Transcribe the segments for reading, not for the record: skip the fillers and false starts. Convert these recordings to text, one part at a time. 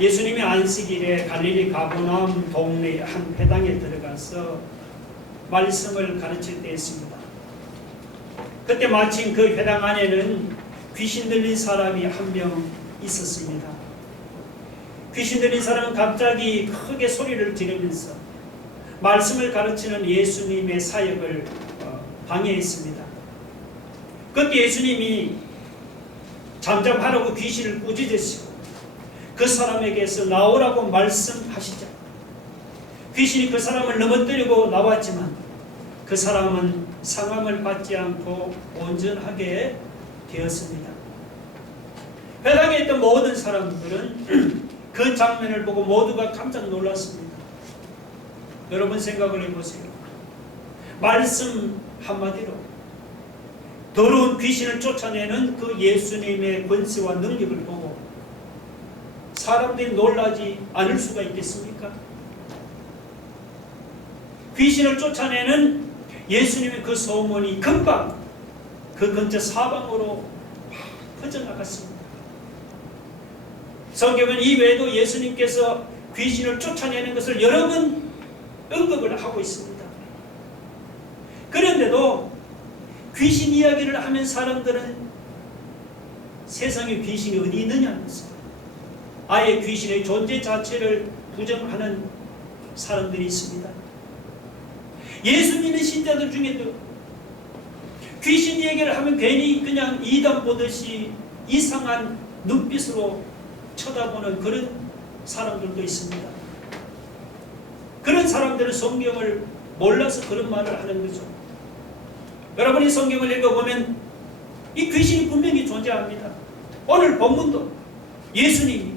예수님이 안식일에 갈릴리 가버나움 동네의 한 회당에 들어가서 말씀을 가르칠 때였습니다. 그때 마침 그 회당 안에는 귀신 들린 사람이 한 명 있었습니다. 귀신 들린 사람은 갑자기 크게 소리를 지르면서 말씀을 가르치는 예수님의 사역을 방해했습니다. 그때 예수님이 잠잠하라고 귀신을 꾸짖으시고 그 사람에게서 나오라고 말씀하시죠. 귀신이 그 사람을 넘어뜨리고 나왔지만 그 사람은 상함을 받지 않고 온전하게 되었습니다. 회당에 있던 모든 사람들은 그 장면을 보고 모두가 깜짝 놀랐습니다. 여러분 생각을 해보세요. 말씀 한마디로 더러운 귀신을 쫓아내는 그 예수님의 권세와 능력을 보고 사람들이 놀라지 않을 수가 있겠습니까? 귀신을 쫓아내는 예수님의 그 소문이 금방 그 근처 사방으로 퍼져나갔습니다. 성경은 이 외에도 예수님께서 귀신을 쫓아내는 것을 여러 번 언급을 하고 있습니다. 그런데도 귀신 이야기를 하면 사람들은 세상에 귀신이 어디 있느냐면서 아예 귀신의 존재 자체를 부정하는 사람들이 있습니다. 예수 믿는 신자들 중에도 귀신 얘기를 하면 괜히 그냥 이단 보듯이 이상한 눈빛으로 쳐다보는 그런 사람들도 있습니다. 그런 사람들은 성경을 몰라서 그런 말을 하는 거죠. 여러분이 성경을 읽어보면 이 귀신이 분명히 존재합니다. 오늘 본문도 예수님이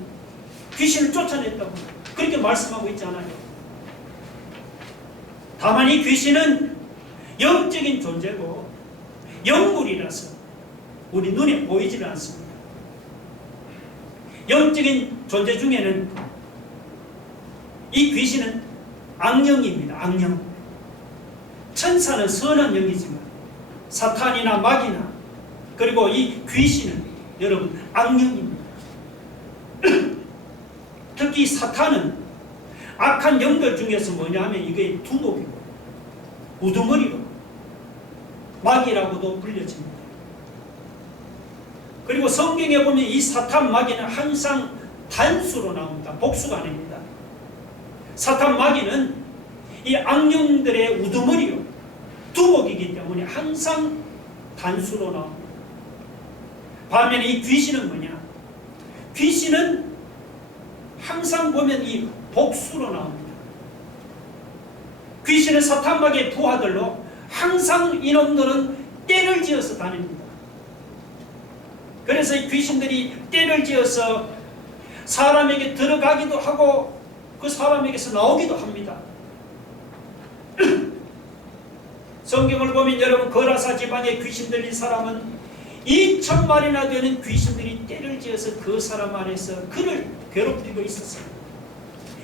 귀신을 쫓아냈다고 그렇게 말씀하고 있잖아요. 다만 이 귀신은 영적인 존재고 영물이라서 우리 눈에 보이질 않습니다. 영적인 존재 중에는 이 귀신은 악령입니다. 악령. 천사는 선한 영이지만 사탄이나 마귀나 그리고 이 귀신은 여러분 악령입니다. 특히 사탄은 악한 영들 중에서 뭐냐면 이게 두목이고 우두머리고 마귀라고도 불려집니다. 그리고 성경에 보면 이 사탄 마귀는 항상 단수로 나옵니다. 복수가 아닙니다. 사탄 마귀는 이 악령들의 우두머리요 두목이기 때문에 항상 단수로 나옵니다. 반면에 이 귀신은 뭐냐? 귀신은 항상 보면 이 복수로 나옵니다. 귀신은 사탄 마귀의 부하들로 항상 이놈들은 떼를 지어서 다닙니다. 그래서 이 귀신들이 떼를 지어서 사람에게 들어가기도 하고 그 사람에게서 나오기도 합니다. 성경을 보면 여러분 거라사 지방에 귀신 들린 사람은 2,000마리나 되는 귀신들이 떼를 지어서 그 사람 안에서 그를 괴롭히고 있었어요.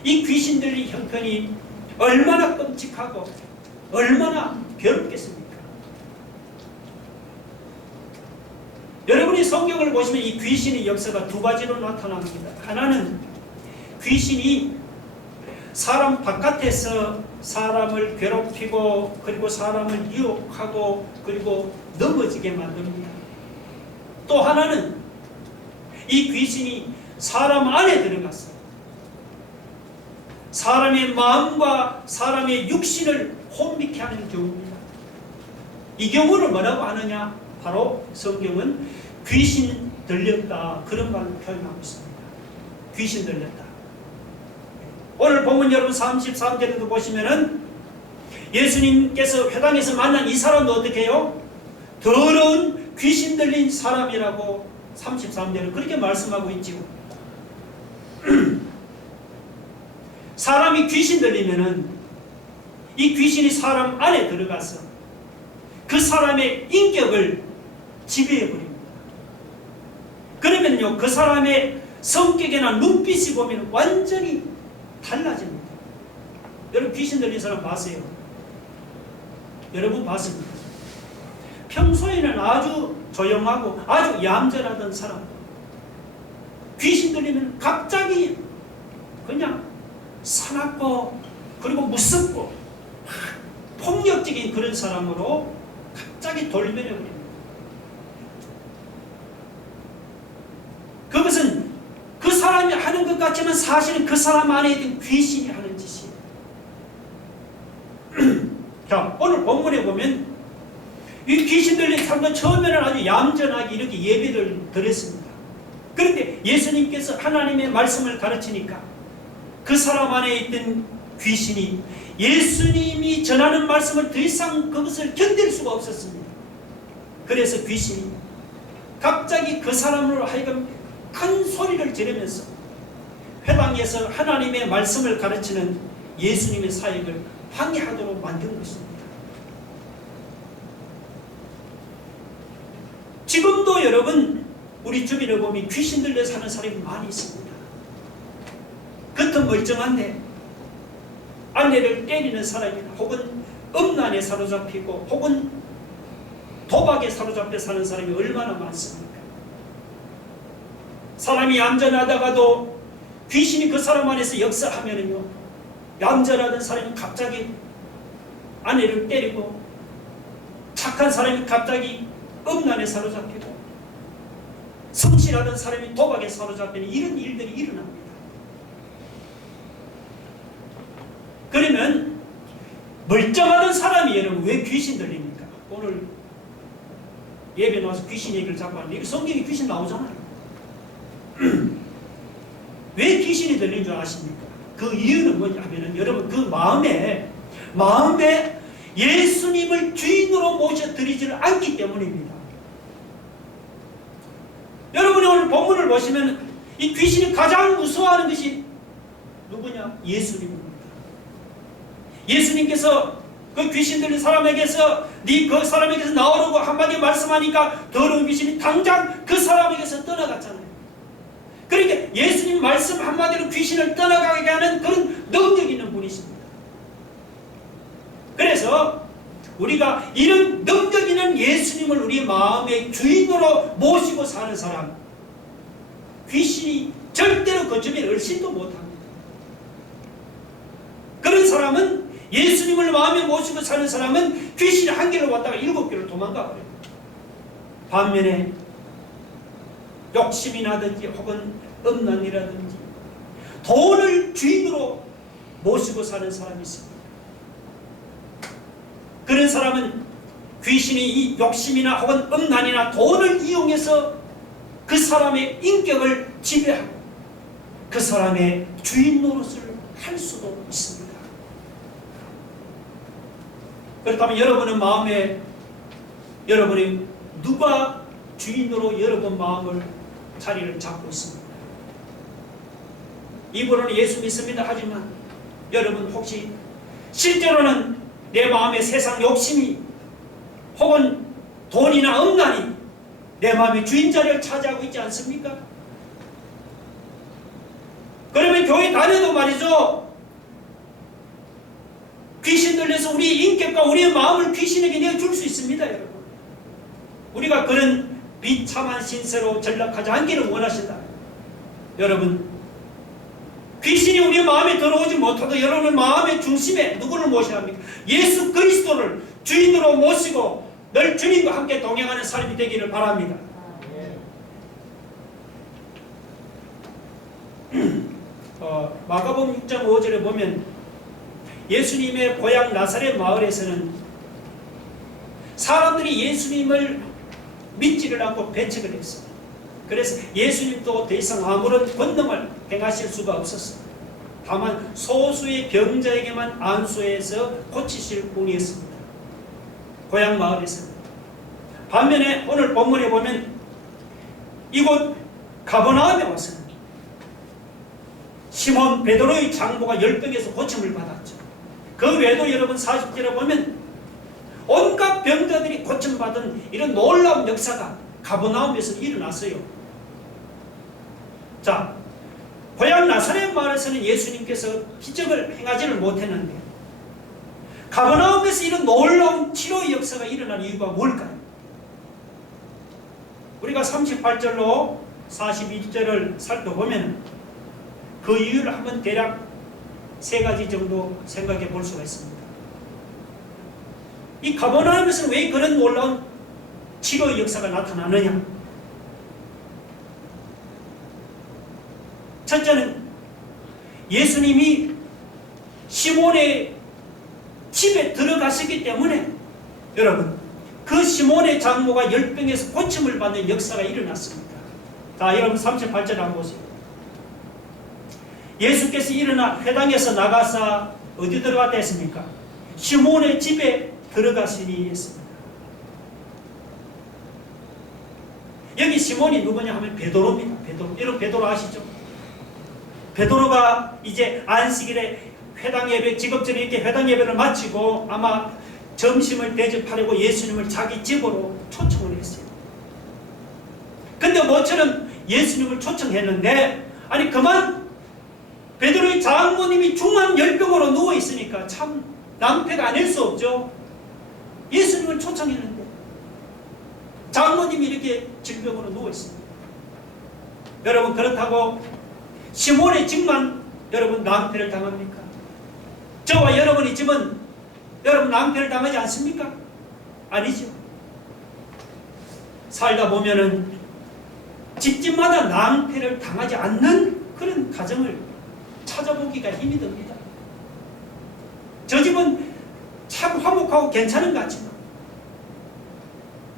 이 귀신 들린 형편이 얼마나 끔찍하고 얼마나 괴롭겠습니까? 여러분이 성경을 보시면 이 귀신의 역사가 두 가지로 나타납니다. 하나는 귀신이 사람 바깥에서 사람을 괴롭히고 그리고 사람을 유혹하고 그리고 넘어지게 만듭니다. 또 하나는 이 귀신이 사람 안에 들어가서 사람의 마음과 사람의 육신을 혼미케 하는 경우입니다. 이 경우를 뭐라고 하느냐? 바로 성경은 귀신 들렸다 그런 말로 표현하고 있습니다. 귀신 들렸다. 오늘 본문 여러분 33절에도 보시면은 예수님께서 회당에서 만난 이 사람도 어떻게 해요? 더러운 귀신 들린 사람이라고 33절은 그렇게 말씀하고 있지요. 사람이 귀신 들리면은 이 귀신이 사람 안에 들어가서 그 사람의 인격을 지배해버립니다. 그러면요 그 사람의 성격이나 눈빛이 보면 완전히 달라집니다. 여러분 귀신 들린 사람 봤어요? 여러분 봤습니다. 평소에는 아주 조용하고 아주 얌전하던 사람 귀신 들리면 갑자기 그냥 사납고 그리고 무섭고 폭력적인 그런 사람으로 갑자기 돌변해버립니다. 그것은 그 사람이 하는 것 같지만 사실은 그 사람 안에 있는 귀신이 하는 짓이에요. 자, 오늘 본문에 보면 이 귀신 들린 사람도 처음에는 아주 얌전하게 이렇게 예배를 드렸습니다. 그런데 예수님께서 하나님의 말씀을 가르치니까 그 사람 안에 있던 귀신이 예수님이 전하는 말씀을 더 이상 그것을 견딜 수가 없었습니다. 그래서 귀신이 갑자기 그 사람으로 하여금 큰 소리를 지르면서 회당에서 하나님의 말씀을 가르치는 예수님의 사역을 방해하도록 만든 것입니다. 지금도 여러분 우리 주변에 보면 귀신 들려 사는 사람이 많이 있습니다. 겉은 멀쩡한데 아내를 때리는 사람이나 혹은 음란에 사로잡히고 혹은 도박에 사로잡혀 사는 사람이 얼마나 많습니까? 사람이 얌전하다가도 귀신이 그 사람 안에서 역사하면은요, 얌전하던 사람이 갑자기 아내를 때리고 착한 사람이 갑자기 음란에 사로잡히고 성실하던 사람이 도박에 사로잡히는 이런 일들이 일어납니다. 그러면 멀쩡하던 사람이 여러분 왜 귀신 들립니까? 오늘 예배 나와서 귀신 얘기를 자꾸 하는데 이거 성경에 귀신 나오잖아요. 왜 귀신이 들린 줄 아십니까? 그 이유는 뭐냐면은 여러분 그 마음에 예수님을 주인으로 모셔드리지를 않기 때문입니다. 여러분이 오늘 본문을 보시면 이 귀신이 가장 무서워하는 것이 누구냐? 예수님입니다. 예수님께서 그 귀신 들린 사람에게서 그 사람에게서 나오라고 한마디 말씀하니까 더러운 귀신이 당장 그 사람에게서 떠나갔잖아요. 그러니까 예수님 말씀 한마디로 귀신을 떠나가게 하는 그런 능력 있는 분이십니다. 그래서 우리가 이런 능력 있는 예수님을 우리 마음의 주인으로 모시고 사는 사람, 귀신이 절대로 그 주변에 얼씬도 못합니다. 그런 사람은 예수님을 마음에 모시고 사는 사람은 귀신이 한 개를 왔다가 7개를 도망가 버려요. 반면에 욕심이 나든지 혹은 음란이라든지 돈을 주인으로 모시고 사는 사람이 있습니다. 그런 사람은 귀신이 이 욕심이나 혹은 음란이나 돈을 이용해서 그 사람의 인격을 지배하고 그 사람의 주인 노릇을 할 수도 있습니다. 그렇다면 여러분의 마음에 여러분이 누가 주인으로 여러분 마음을 자리를 잡고 있습니다. 입으로는 예수 믿습니다 하지만 여러분 혹시 실제로는 내 마음에 세상 욕심이 혹은 돈이나 음란이 내 마음의 주인 자리를 차지하고 있지 않습니까? 그러면 교회 다녀도 말이죠, 귀신 들려서 우리 인격과 우리의 마음을 귀신에게 내어줄 수 있습니다. 여러분, 우리가 그런 비참한 신세로 전락하지 않기를 원하신다. 여러분, 귀신이 우리 마음에 들어오지 못하도 여러분의 마음의 중심에 누구를 모셔야 합니까? 예수 그리스도를 주인으로 모시고 늘 주님과 함께 동행하는 삶이 되기를 바랍니다. 마가복음 6장 5절에 보면 예수님의 고향 나사렛 마을에서는 사람들이 예수님을 믿지를 않고 배척을 했어요. 그래서 예수님도 더 이상 아무런 권능을 행하실 수가 없었어요. 다만 소수의 병자에게만 안수해서 고치실 뿐이었습니다. 고향 마을에서는. 반면에 오늘 본문에 보면 이곳 가버나움에 와서는 시몬 베드로의 장부가 열병에서 고침을 받았죠. 그 외에도 여러분 40절에 보면 온갖 병자들이 고침받은 이런 놀라운 역사가 가버나움에서 일어났어요. 자, 고향 나사렛 마을에서는 예수님께서 기적을 행하지를 못했는데 가버나움에서 이런 놀라운 치료의 역사가 일어난 이유가 뭘까요? 우리가 38절로 42절을 살펴보면 그 이유를 한번 대략 3가지 정도 생각해 볼 수가 있습니다. 이 가버나움에서는 왜 그런 놀라운 치료의 역사가 나타나느냐? 첫째는 예수님이 시몬의 집에 들어가시기 때문에 여러분 그 시몬의 장모가 열병에서 고침을 받는 역사가 일어났습니다. 자, 여러분 38절 한번 보세요. 예수께서 일어나 회당에서 나가사 어디 들어갔다 했습니까? 시몬의 집에 들어가시니 했습니다. 여기 시몬이 누구냐 하면 베드로입니다. 베드로. 여러분 베드로 아시죠? 베드로가 이제 안식일에 회당 예배, 직업전에 이렇게 회당 예배를 마치고 아마 점심을 대접하려고 예수님을 자기 집으로 초청을 했어요. 근데 모처럼 예수님을 초청했는데 아니 그만 베드로의 장모님이 중한 열병으로 누워있으니까 참 낭패가 아닐 수 없죠. 예수님을 초청했는데 장모님이 이렇게 질병으로 누워있습니다. 여러분 그렇다고 시몬의 집만 여러분 낭패를 당합니까? 저와 여러분의 집은 여러분 낭패를 당하지 않습니까? 아니죠. 살다 보면은 집집마다 낭패를 당하지 않는 그런 가정을 찾아보기가 힘이 듭니다. 저 집은 참 화목하고 괜찮은 것 같지만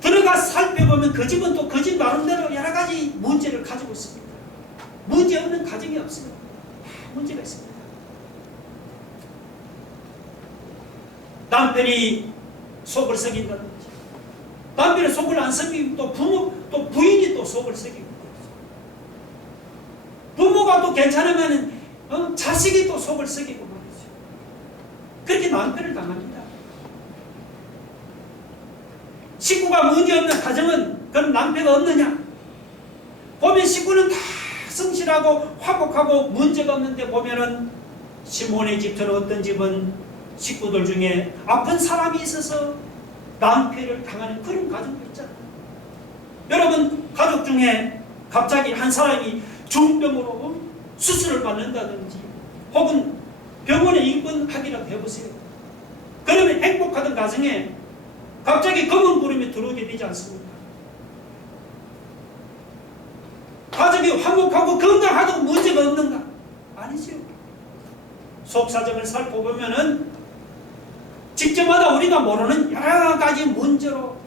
들어가 살펴보면 그 집은 또 그 집 나름대로 여러 가지 문제를 가지고 있습니다. 문제 없는 가정이 없어요. 문제가 있습니다. 남편이 속을 썩인다든지 남편이 속을 안 썩이고 또 부인이 또 속을 썩이고 부모가 또 괜찮으면 자식이 또 속을 썩이고 말이죠. 그렇게 낭패를 당합니다. 식구가 문제없는 가정은 그런 낭패가 없느냐? 보면 식구는 다 성실하고 화목하고 문제가 없는데 보면은 시몬의 집처럼 어떤 집은 식구들 중에 아픈 사람이 있어서 낭패를 당하는 그런 가정도 있잖아요. 여러분 가족 중에 갑자기 한 사람이 중병으로 수술을 받는다든지 혹은 병원에 입원하기라도 해보세요. 그러면 행복하던 가정에 갑자기 검은 구름이 들어오게 되지 않습니까? 가족이 화목하고 건강하다고 문제가 없는가? 아니죠. 속사정을 살펴보면은 집집마다 우리가 모르는 여러 가지 문제로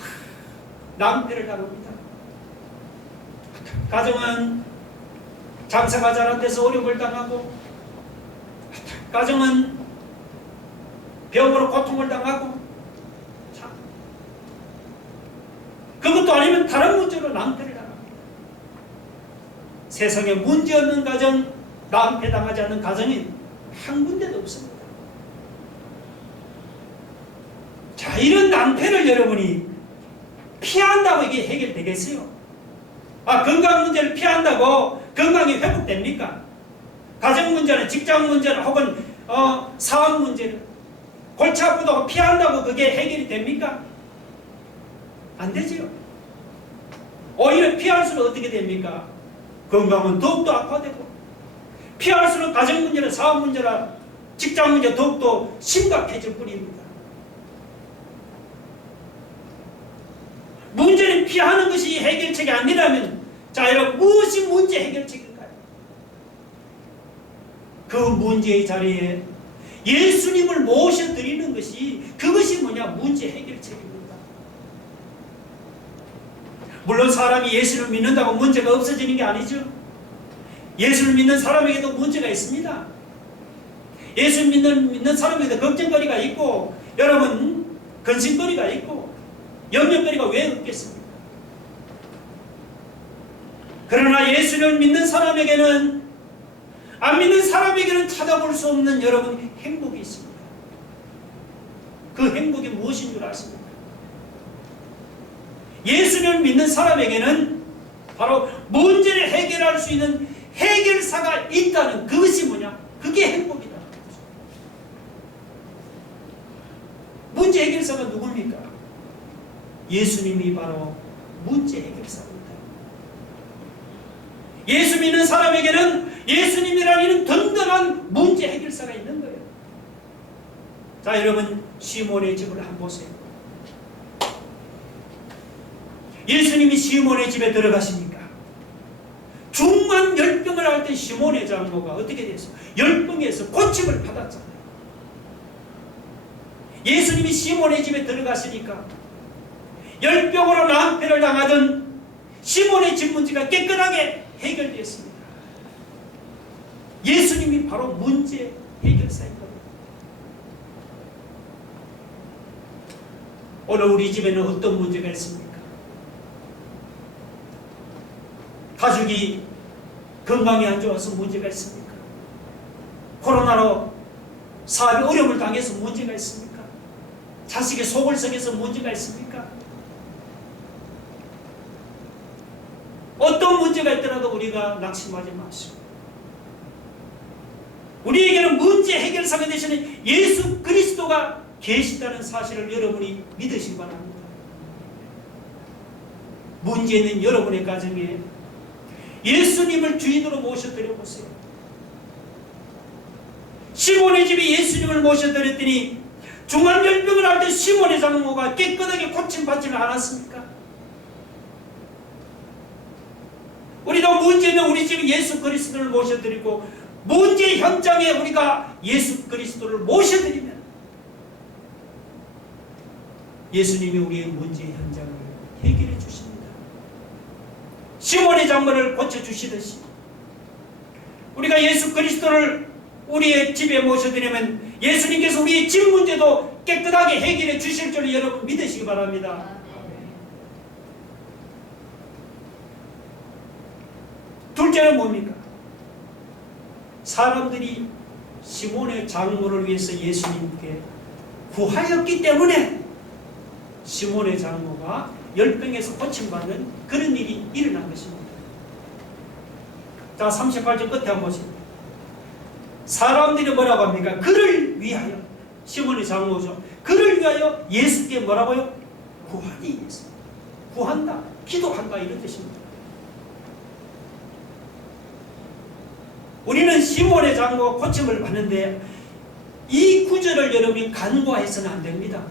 낭패를 당합니다. 가정은 장사가 잘 안 돼서 어려움을 당하고, 가정은 병으로 고통을 당하고, 참. 그것도 아니면 다른 문제로 낭패를 당합니다. 세상에 문제 없는 가정, 낭패 당하지 않는 가정이 한 군데도 없습니다. 자, 이런 낭패를 여러분이 피한다고 이게 해결되겠어요? 건강 문제를 피한다고 건강이 회복됩니까? 가정 문제는, 직장 문제는, 혹은 사업 문제는 골치 아프다고 피한다고 그게 해결이 됩니까? 안 되지요. 오히려 피할수록 어떻게 됩니까? 건강은 더욱더 악화되고, 피할수록 가정 문제나 사업 문제나 직장 문제 더욱더 심각해질 뿐입니다. 문제는 피하는 것이 해결책이 아니라면, 자, 여러분, 무엇이 문제 해결책인가요? 그 문제의 자리에 예수님을 모셔드리는 것이, 그것이 뭐냐? 문제 해결책입니다. 물론 사람이 예수를 믿는다고 문제가 없어지는 게 아니죠. 예수를 믿는 사람에게도 문제가 있습니다. 예수를 믿는 사람에게도 걱정거리가 있고, 여러분, 근심거리가 있고, 염려거리가 왜 없겠습니까? 그러나 예수를 믿는 사람에게는, 안 믿는 사람에게는 찾아볼 수 없는 여러분 행복이 있습니다. 그 행복이 무엇인 줄 아십니까? 예수를 믿는 사람에게는 바로 문제를 해결할 수 있는 해결사가 있다는 그것이 뭐냐? 그게 행복이다. 문제 해결사가 누굽니까? 예수님이 바로 문제 해결사입니다. 예수 믿는 사람에게는 예수님이라는 든든한 문제 해결사가 있는 거예요. 자, 여러분 시몬의 집을 한번 보세요. 예수님이 시몬의 집에 들어가시니까 중만 열병을 할 때 시몬의 장모가 어떻게 됐어요? 열병에서 고침을 받았잖아요. 예수님이 시몬의 집에 들어가시니까 열병으로 낭패를 당하던 시몬의 집 문제가 깨끗하게 해결되었습니다. 예수님이 바로 문제 해결사인 겁니다. 오늘 우리 집에는 어떤 문제가 있습니까? 가족이 건강이 안 좋아서 문제가 있습니까? 코로나로 사업에 어려움을 당해서 문제가 있습니까? 자식의 속을 썩여서 문제가 있습니까? 어떤 문제가 있더라도 우리가 낙심하지 마시고 우리에게는 문제 해결사가 되시는 예수 그리스도가 계시다는 사실을 여러분이 믿으시기 바랍니다. 문제 있는 여러분의 가정에 예수님을 주인으로 모셔드려 보세요. 시몬의 집에 예수님을 모셔드렸더니 중환열병을 할 때 시몬의 장모가 깨끗하게 고침받지 않았습니까? 우리도 문제는 우리 집에 예수 그리스도를 모셔드리고 문제 현장에 우리가 예수 그리스도를 모셔드리면 예수님이 우리의 문제 현장을 해결해 주십니다. 시몬의 장모를 고쳐주시듯이 우리가 예수 그리스도를 우리의 집에 모셔드리면 예수님께서 우리의 집 문제도 깨끗하게 해결해 주실 줄 여러분 믿으시기 바랍니다. 둘째는 뭡니까? 사람들이 시몬의 장모를 위해서 예수님께 구하였기 때문에 시몬의 장모가 열병에서 고침받는 그런 일이 일어난 것입니다. 자, 38절 끝에 한번 보십시오. 사람들이 뭐라고 합니까? 그를 위하여, 시몬의 장모죠. 그를 위하여 예수께 뭐라고요? 구하니 위해서. 구한다, 기도한다 이런 뜻입니다. 우리는 시몬의 장모가 고침을 받는데 이 구절을 여러분이 간과해서는 안 됩니다.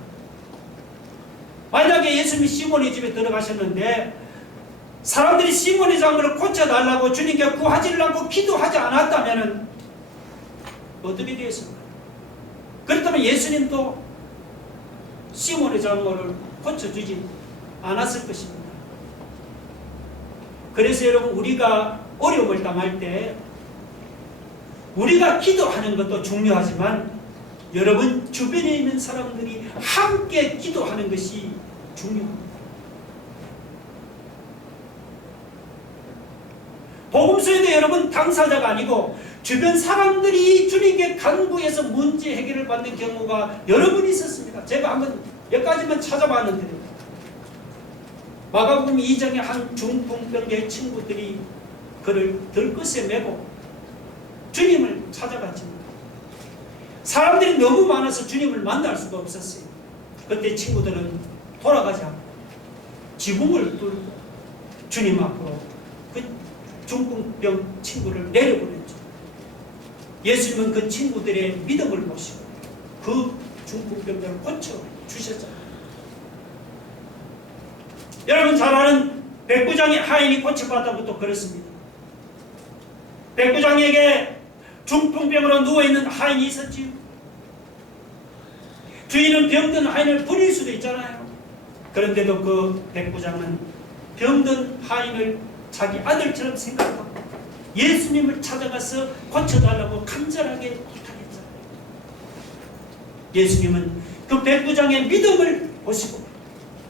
만약에 예수님이 시몬의 집에 들어가셨는데 사람들이 시몬의 장모를 고쳐달라고 주님께 구하지를 않고 기도하지 않았다면 어떻게 되었습니까? 그렇다면 예수님도 시몬의 장모를 고쳐주지 않았을 것입니다. 그래서 여러분 우리가 어려움을 당할 때 우리가 기도하는 것도 중요하지만 여러분 주변에 있는 사람들이 함께 기도하는 것이 중요합니다. 복음서에도 여러분 당사자가 아니고 주변 사람들이 주님께 간구해서 문제 해결을 받는 경우가 여러 번 있었습니다. 제가 한번 몇 가지만 찾아봤는데 마가복음 2장에 한 중풍병자의 친구들이 그를 들것에 메고 주님을 찾아갔습니다. 사람들이 너무 많아서 주님을 만날 수가 없었어요. 그때 친구들은 돌아가지 않고 지붕을 뚫고 주님 앞으로 그 중풍병 친구를 내려보냈죠. 예수님은 그 친구들의 믿음을 보시고 그 중풍병자를 고쳐주셨잖아요. 여러분 잘 아는 백부장의 하인이 고쳐받았던 것도 그렇습니다. 백부장에게 중풍병으로 누워있는 하인이 있었지요. 주인은 병든 하인을 부릴 수도 있잖아요. 그런데도 그 백부장은 병든 하인을 자기 아들처럼 생각하고 예수님을 찾아가서 고쳐달라고 간절하게 부탁했잖아요. 예수님은 그 백부장의 믿음을 보시고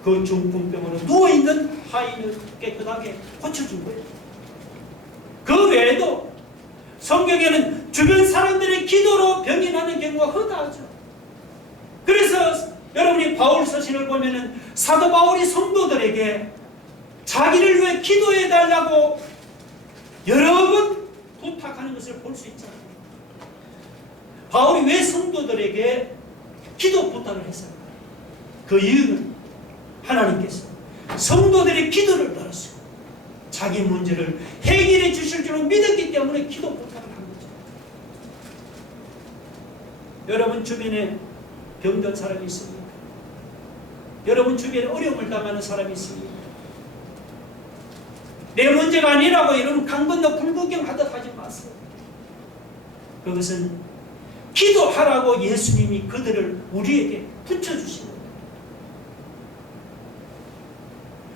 그 중풍병으로 누워있는 하인을 깨끗하게 고쳐준 거예요. 그 외에도 성경에는 주변 사람들의 기도로 병이 나는 경우가 허다하죠. 그래서 여러분이 바울 서신을 보면은 사도 바울이 성도들에게 자기를 위해 기도해 달라고 여러 번 부탁하는 것을 볼 수 있잖아요. 바울이 왜 성도들에게 기도 부탁을 했을까요? 그 이유는 하나님께서 성도들의 기도를 들으시고 자기 문제를 해결해 주실 줄로 믿었기 때문에 기도 부탁을 한 거죠. 여러분 주변에 병든 사람이 있습니까? 여러분 주변에 어려움을 당하는 사람이 있습니까? 내 문제가 아니라고 이러면 강 건너 불구경하듯 하지 마세요. 그것은 기도하라고 예수님이 그들을 우리에게 붙여주시는 거예요.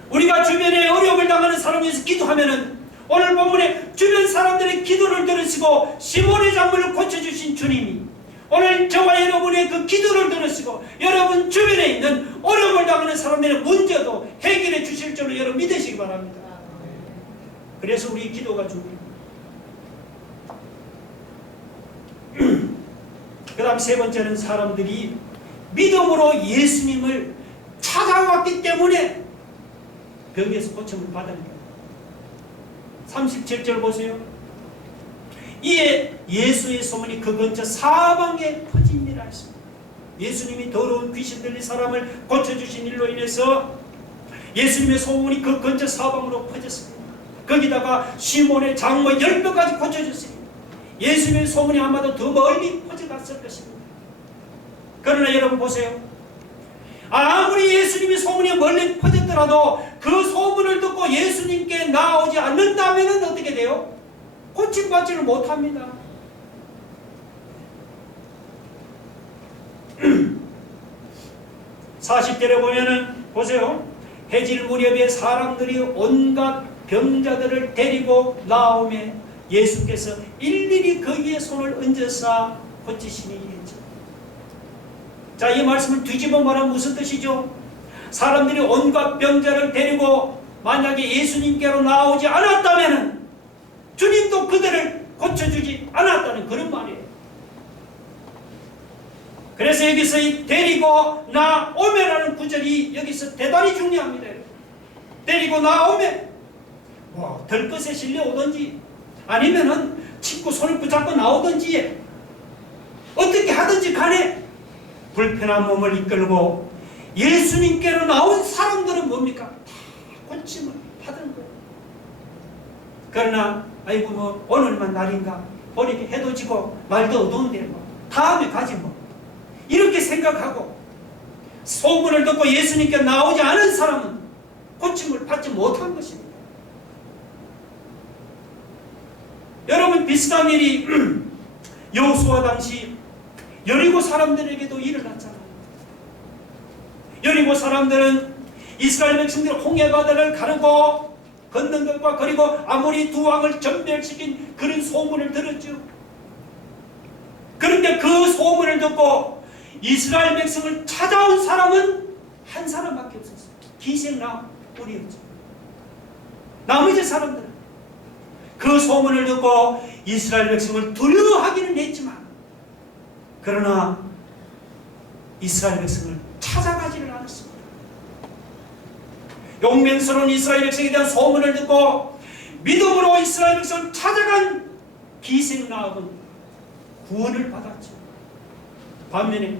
우리가 주변에 어려움을 당하는 사람에서 기도하면은 오늘 본문에 주변 사람들의 기도를 들으시고 시몬의 잔물을 고쳐주신 주님이 오늘 저와 여러분의 그 기도를 들으시고 여러분 주변에 있는 어려움을 당하는 사람들의 문제도 해결해 주실 줄로 여러분 믿으시기 바랍니다. 그래서 우리 기도가 중요합니다. 그 다음 세 번째는 사람들이 믿음으로 예수님을 찾아왔기 때문에 병에서 고침을 받으니까. 37절 보세요. 이에 예수의 소문이 그 근처 사방에 퍼집니다 했습니다. 예수님이 더러운 귀신 들린 사람을 고쳐주신 일로 인해서 예수님의 소문이 그 근처 사방으로 퍼졌습니다. 거기다가 시몬의 장모 10명까지 고쳐줬습니다. 예수님의 소문이 아마도 더 멀리 퍼져갔을 것입니다. 그러나 여러분 보세요. 아무리 예수님의 소문이 멀리 퍼졌더라도 그 소문을 듣고 예수님께 나오지 않는다면 어떻게 돼요? 고침받지를 못합니다. 40절에 보면은 보세요. 해질 무렵에 사람들이 온갖 병자들을 데리고 나오매 예수께서 일일이 거기에 손을 얹어서 고치시니 이랬죠. 자, 이 말씀을 뒤집어 말하면 무슨 뜻이죠? 사람들이 온갖 병자를 데리고 만약에 예수님께로 나오지 않았다면 주님도 그들을 고쳐주지 않았다는 그런 말이에요. 그래서 여기서 이 데리고 나오매라는 구절이 여기서 대단히 중요합니다. 데리고 나오매 뭐 들것에 실려오든지 아니면은 친구 손을 붙잡고 나오든지 어떻게 하든지 간에 불편한 몸을 이끌고 예수님께로 나온 사람들은 뭡니까? 다 고침을 받은 거예요. 그러나 아이고 뭐 오늘만 날인가 보니까 해도 지고 날도 어두운데 뭐 다음에 가지 뭐 이렇게 생각하고 소문을 듣고 예수님께 나오지 않은 사람은 고침을 받지 못한 것입니다. 여러분 비슷한 일이 여호수아 당시 여리고 사람들에게도 일어났잖아요. 여리고 사람들은 이스라엘 백성들이 홍해바다를 가르고 걷는 것과 그리고 아모리 두 왕을 전멸시킨 그런 소문을 들었죠. 그런데 그 소문을 듣고 이스라엘 백성을 찾아온 사람은 한 사람밖에 없었어요. 기생나무리였죠. 나머지 사람들은 그 소문을 듣고 이스라엘 백성을 두려워하기는 했지만 그러나 이스라엘 백성을 찾아가지를 않았습니다. 용맹스러운 이스라엘 백성에 대한 소문을 듣고 믿음으로 이스라엘 백성을 찾아간 기생나합은 구원을 받았죠. 반면에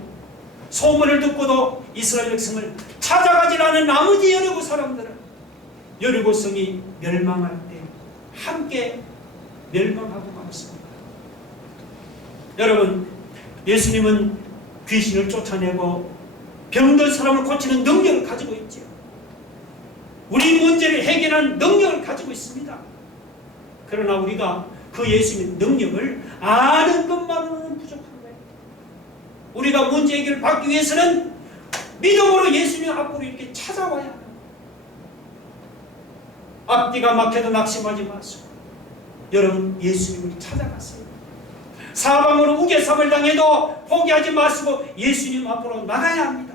소문을 듣고도 이스라엘 백성을 찾아가지 않은 나머지 여리고 사람들은 여리고 성이 멸망할 때 함께 멸망하고 말았습니다. 여러분 예수님은 귀신을 쫓아내고 병든 사람을 고치는 능력을 가지고 있죠. 우리 문제를 해결하는 능력을 가지고 있습니다. 그러나 우리가 그 예수님의 능력을 아는 것만으로는 부족한 거예요. 우리가 문제 해결을 받기 위해서는 믿음으로 예수님 앞으로 이렇게 찾아와야 합니다. 앞뒤가 막혀도 낙심하지 마시고 여러분 예수님을 찾아가세요. 사방으로 우겨삼을 당해도 포기하지 마시고 예수님 앞으로 나가야 합니다.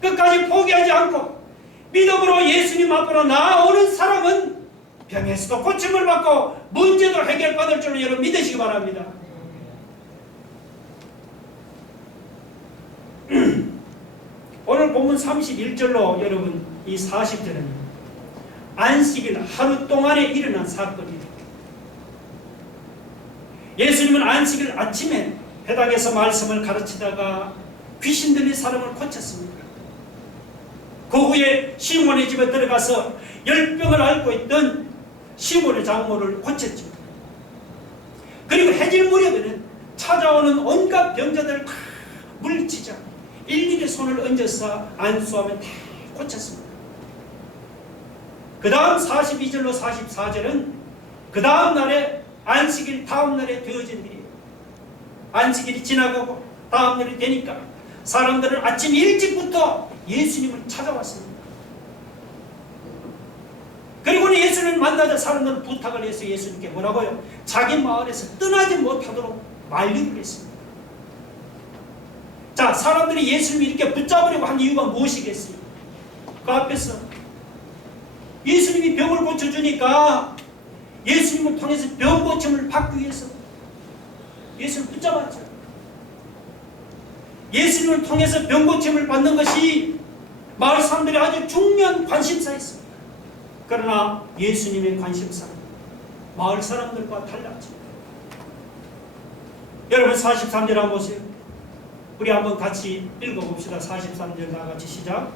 끝까지 포기하지 않고 믿음으로 예수님 앞으로 나아오는 사람은 병에서도 고침을 받고 문제도 해결받을 줄을 여러분 믿으시기 바랍니다. 오늘 본문 31절로 여러분 이 40절은 안식일 하루 동안에 일어난 사건입니다. 예수님은 안식일 아침에 회당에서 말씀을 가르치다가 귀신 들린 사람을 고쳤습니다. 그 후에 시몬의 집에 들어가서 열병을 앓고 있던 시몬의 장모를 고쳤죠. 그리고 해질 무렵에는 찾아오는 온갖 병자들을 다 물리치자 일일이 손을 얹어서 안수하며 다 고쳤습니다. 그 다음 42절로 44절은 그 다음 날에 안식일 다음 날에 되어진 일이에요. 안식일이 지나가고 다음 날이 되니까 사람들은 아침 일찍부터 예수님을 찾아왔습니다. 그리고는 예수님을 만나자 사람들은 부탁을 해서 예수님께 뭐라고요? 자기 마을에서 떠나지 못하도록 만류를 했습니다. 자, 사람들이 예수님을 이렇게 붙잡으려고 한 이유가 무엇이겠어요? 그 앞에서 예수님이 병을 고쳐주니까 예수님을 통해서 병 고침을 받기 위해서 예수를 붙잡았죠. 예수님을 통해서 병 고침을 받는 것이 마을 사람들이 아주 중요한 관심사였습니다. 그러나 예수님의 관심사는 마을 사람들과 달랐죠. 여러분 43절 한번 보세요. 우리 한번 같이 읽어봅시다. 43절 다 같이 시작.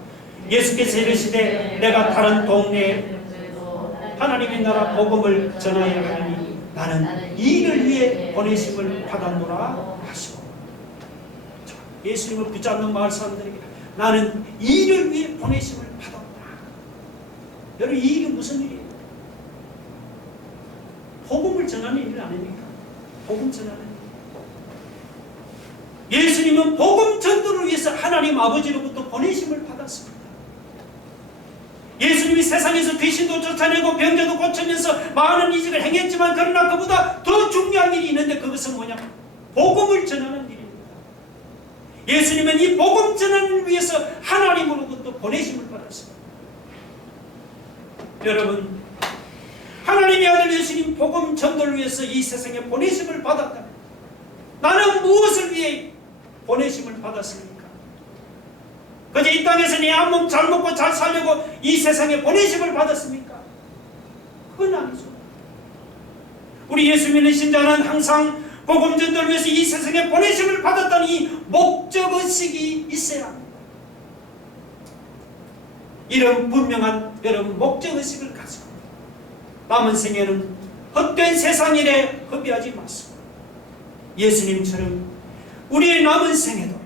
예수께서 이르시되 내가 다른 동네에 하나님의 나라 복음을 전하여 하니 나는 이 일을 위해 보내심을 받았노라 하시고. 자, 예수님을 붙잡는 마을 사람들에게 나는 이 일을 위해 보내심을 받았노라. 여러분 이 일이 무슨 일이에요? 복음을 전하는 일 아닙니까? 복음 전하는 일. 예수님은 복음 전도를 위해서 하나님 아버지로부터 보내심을 받았습니다. 예수님이 세상에서 귀신도 쫓아내고 병자도 고치면서 많은 이직을 행했지만 그러나 그보다 더 중요한 일이 있는데 그것은 뭐냐? 복음을 전하는 일입니다. 예수님은 이 복음 전하는 위해서 하나님으로부터 보내심을 받았습니다. 여러분 하나님의 아들 예수님 복음 전도를 위해서 이 세상에 보내심을 받았다. 나는 무엇을 위해 보내심을 받았습니까? 그저 이 땅에서 내 한 몸 잘 먹고 잘 살려고 이 세상에 보내심을 받았습니까? 그건 아니죠. 우리 예수 믿는 신자는 항상 복음 전도를 위해서 이 세상에 보내심을 받았다는 이 목적의식이 있어야 합니다. 이런 분명한 여러분 목적의식을 가지고 남은 생에는 헛된 세상 일에 허비하지 마시고 예수님처럼 우리의 남은 생에도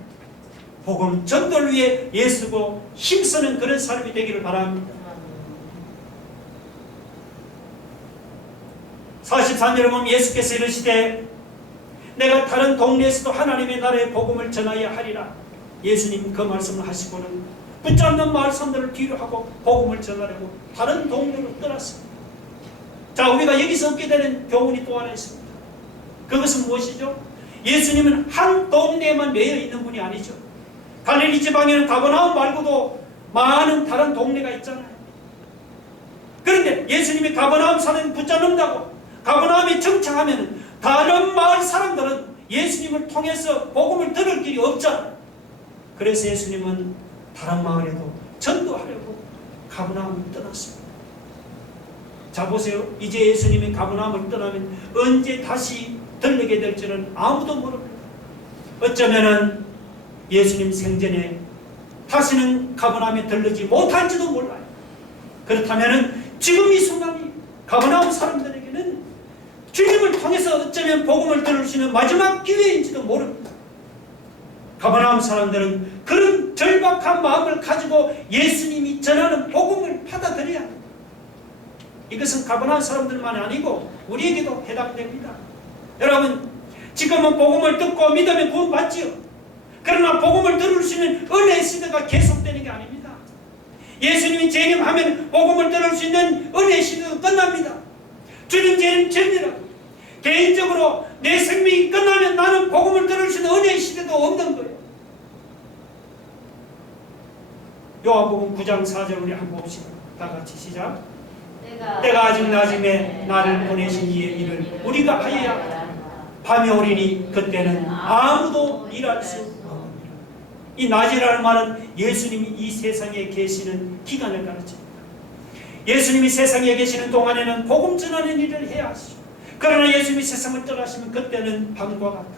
복음 전도를 위해 애쓰고 힘쓰는 그런 삶이 되기를 바랍니다. 43절에 보면 예수께서 이르시되 내가 다른 동네에서도 하나님의 나라의 복음을 전하여 하리라. 예수님 그 말씀을 하시고는 붙잡는 마을 사람들을 뒤로 하고 복음을 전하려고 다른 동네로 떠났습니다. 자, 우리가 여기서 얻게 되는 교훈이 또 하나 있습니다. 그것은 무엇이죠? 예수님은 한 동네에만 매여 있는 분이 아니죠. 갈릴리 지방에는 가버나움 말고도 많은 다른 동네가 있잖아요. 그런데 예수님이 가버나움 사는 붙잡는다고 가버나움에 정착하면 다른 마을 사람들은 예수님을 통해서 복음을 들을 길이 없잖아요. 그래서 예수님은 다른 마을에도 전도하려고 가버나움을 떠났습니다. 자 보세요. 이제 예수님이 가버나움을 떠나면 언제 다시 들리게 될지는 아무도 모릅니다. 어쩌면은 예수님 생전에 다시는 가버나움에 들르지 못할지도 몰라요. 그렇다면 지금 이 순간이 가버나움 사람들에게는 주님을 통해서 어쩌면 복음을 들을 수 있는 마지막 기회인지도 모릅니다. 가버나움 사람들은 그런 절박한 마음을 가지고 예수님이 전하는 복음을 받아들여야 합니다. 이것은 가버나움 사람들만 아니고 우리에게도 해당됩니다. 여러분 지금은 복음을 듣고 믿으면 구원받지요. 그러나 복음을 들을 수 있는 은혜의 시대가 계속되는 게 아닙니다. 예수님이 재림하면 복음을 들을 수 있는 은혜의 시대가 끝납니다. 주님 재림 전이라도 개인적으로 내 생명이 끝나면 나는 복음을 들을 수 있는 은혜의 시대도 없는 거예요. 요한복음 9장 4절 우리 한번 봅시다. 다 같이 시작. 때가 아직 낮음에 나를 보내신 이의 일을 우리가 하여야 밤이 오리니 그때는 아무도 일할 수 없느니라. 이 낮이라는 말은 예수님이 이 세상에 계시는 기간을 가르칩니다. 예수님이 세상에 계시는 동안에는 복음 전하는 일을 해야 하시죠. 그러나 예수님이 세상을 떠나시면 그때는 밤과 같다.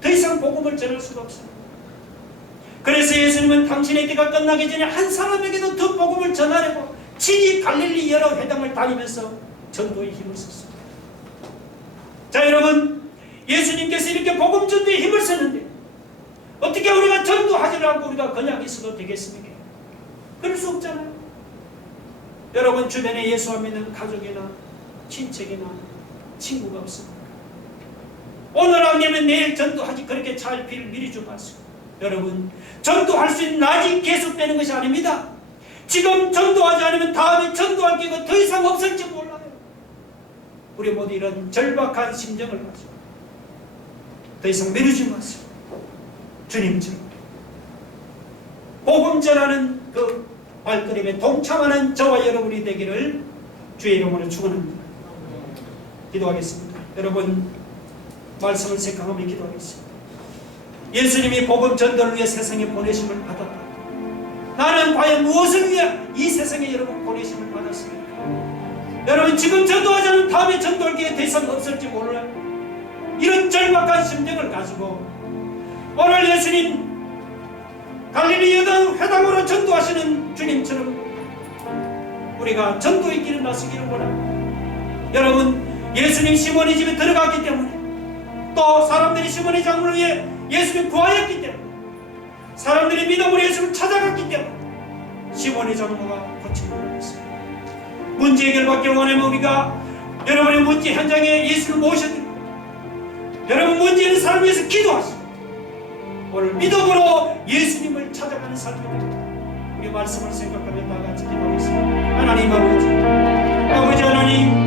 더 이상 복음을 전할 수가 없습니다. 그래서 예수님은 당신의 때가 끝나기 전에 한 사람에게도 더 복음을 전하려고 친히 갈릴리 여러 회당을 다니면서 전도에 힘을 썼습니다. 자, 여러분, 예수님께서 이렇게 복음 전도에 힘을 썼는데 어떻게 우리가 전도하지 않고 우리가 그냥 있어도 되겠습니까? 그럴 수 없잖아요. 여러분, 주변에 예수 안 믿는 가족이나 친척이나 친구가 없습니까? 오늘 안 되면 내일 전도하지, 그렇게 차일피일 미리 좀 마시고. 여러분, 전도할 수 있는 날이 계속되는 것이 아닙니다. 지금 전도하지 않으면 다음에 전도할 기회가 더 이상 없을지 몰라요. 우리 모두 이런 절박한 심정을 가지고 더 이상 미루지 마시고 주님처럼 복음 전하는 그 발걸음에 동참하는 저와 여러분이 되기를 주의 이름으로 축원합니다. 기도하겠습니다. 여러분, 말씀을 생각하며 기도하겠습니다. 예수님이 복음 전도를 위해 세상에 보내심을 받았다. 나는 과연 무엇을 위해 이 세상에 여러분 보내심을 받았습니까? 여러분, 지금 전도하지 않으면 다음에 전도할 기회 더 이상 없을지 몰라요. 이런 절박한 심정을 가지고 오늘 예수님 갈릴리 회당으로 전도하시는 주님처럼 우리가 전도의 길을 나서기를 원합니다. 여러분, 예수님 시몬의 집에 들어갔기 때문에, 또 사람들이 시몬의 장모를 위해 예수님 구하였기 때문에, 사람들이 믿음으로 예수를 찾아갔기 때문에 시몬의 장모가 고침을 받았습니다. 문제 해결받기를 원하면 우리가 여러분의 문제 현장에 예수를 모셔드리고, 여러분 문제 있는 사람을 위해서 기도하시고, 오늘 믿음으로 예수님을 찾아가는 삶이 되고, 우리 말씀을 생각하며 나같이 기도하겠습니다. 하나님 아버지 하나님,